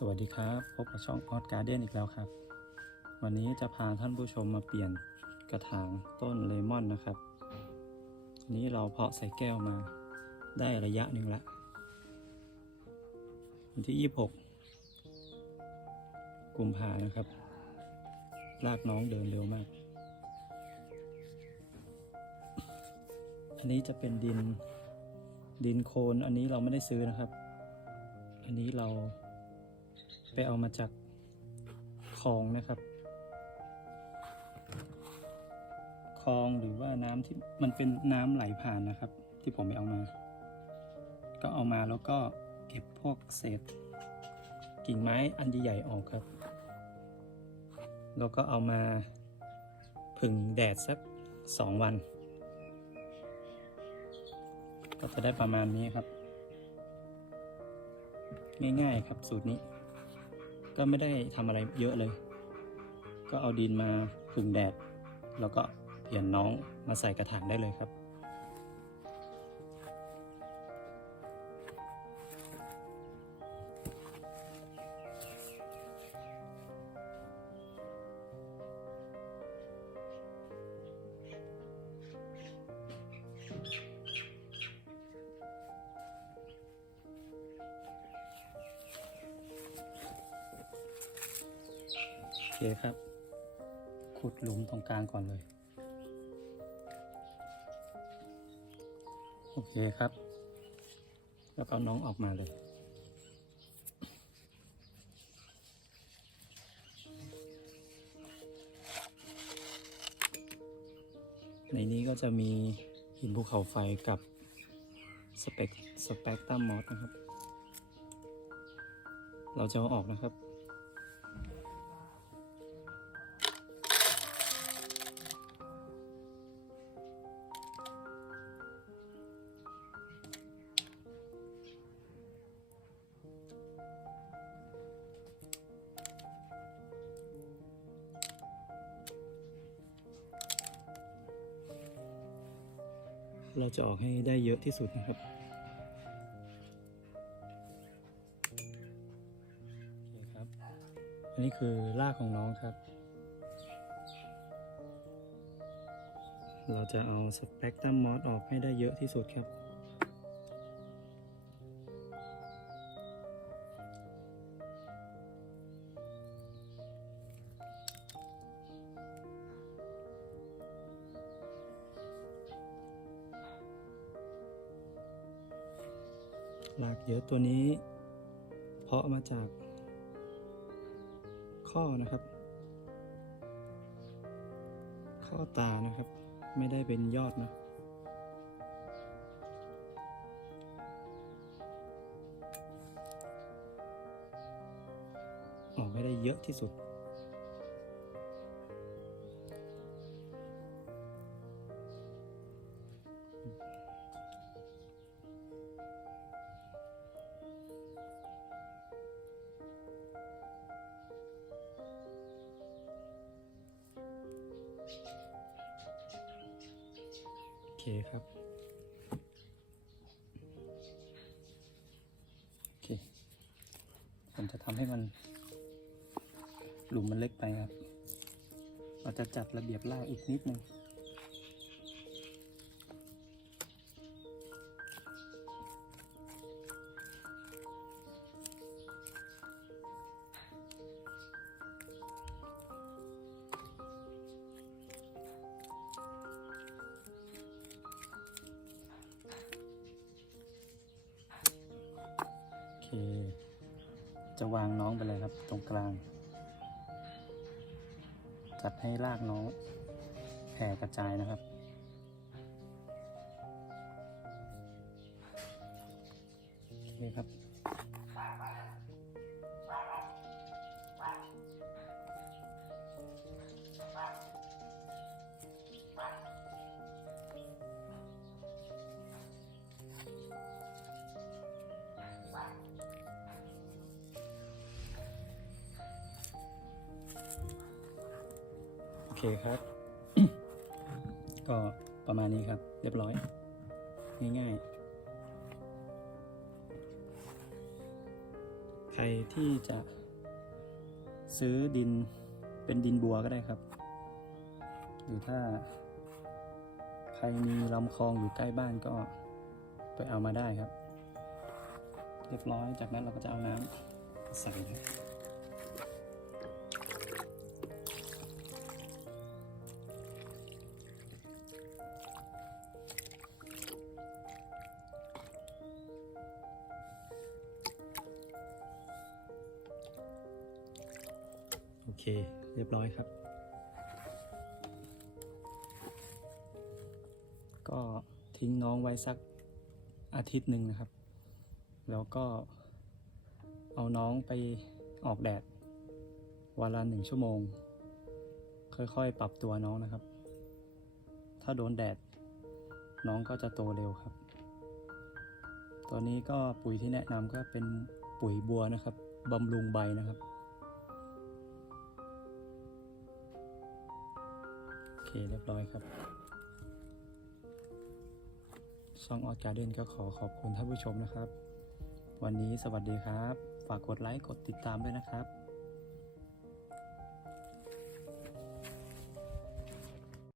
สวัสดีครับ พบกับช่องออ g การ์เดนอีกแล้วครับ วันนี้จะพาท่านผู้ชมมาเปลี่ยนกระถางต้นเลมอนนะครับอันนี้เราเพาะใส่แก้วมาได้ระยะหนึ่งละวันที่ 26 กุมภานะครับ ลากน้องเดินเร็วมาก อันนี้จะเป็นดินดินโคลนอันนี้เราไม่ได้ซื้อนะครับ อันนี้เรา ไปเอามาจากคลองนะครับคลองหรือว่าน้ำที่มันเป็นน้ำไหลผ่านนะครับ ที่ผมไปเอามา ก็เอามาแล้วก็เก็บพวกเศษ กิ่งไม้อันใหญ่ๆออกครับ แล้วก็เอามาผึ่งแดดสักสองวัน ก็จะได้ประมาณนี้ครับ ง่ายๆครับสูตรนี้ ก็ไม่ได้ทำอะไรเยอะเลย ก็เอาดินมาผึ่งแดด แล้วก็เปลี่ยนน้องมาใส่กระถางได้เลยครับ เคครับ ขุดหลุมตรงกลางก่อนเลย โอเคครับ แล้วก็เอาน้องออกมาเลยในนี้ก็จะมีหินภูเขาไฟกับสเปกสเปกตัมมอสนะครับ เราจะเอาออกนะครับ เราจะออกให้ได้เยอะที่สุดนะครับโอเคครับ อันนี้คือรากของน้องครับ เราจะเอาสเปกตรัมมอสออกให้ได้เยอะที่สุดครับ รากเยอะตัวนี้ เพาะมาจาก ข้อนะครับ ข้อตานะครับ ไม่ได้เป็นยอดนะออกให้ได้เยอะที่สุด คครับ โอเค ผมจะทำให้มัน หลุมมันเล็กไปครับ เราจะจัดระเบียบล่าอีกนิดนึง โอเคจะวางน้องไปเลยครับ ตรงกลาง จัดให้รากน้องแผ่กระจายนะครับนี่ครับ เคครับ ก็ประมาณนี้ครับ เรียบร้อย ง่ายๆ ใครที่จะซื้อดินเป็นดินบัวก็ได้ครับ หรือถ้า ใครมีลำคลองอยู่ใกล้บ้านก็ไปเอามาได้ครับ เรียบร้อยจากนั้นเราก็จะเอาน้ำใส่ เคเรียบร้อยครับ ก็ทิ้งน้องไว้สักอาทิตย์หนึ่งนะครับ แล้วก็เอาน้องไปออกแดด วันละหนึ่งชั่วโมง ค่อยๆ ปรับตัวน้องนะครับ ถ้าโดนแดด น้องก็จะโตเร็วครับ ตอนนี้ก็ปุ๋ยที่แนะนำก็เป็นปุ๋ยบัวนะครับบำรุงใบนะครับ เรียบร้อยครับ ช่องออดการ์เดนก็ขอขอบคุณท่านผู้ชมนะครับ วันนี้สวัสดีครับ ฝากกดไลค์ กดติดตามด้วยนะครับ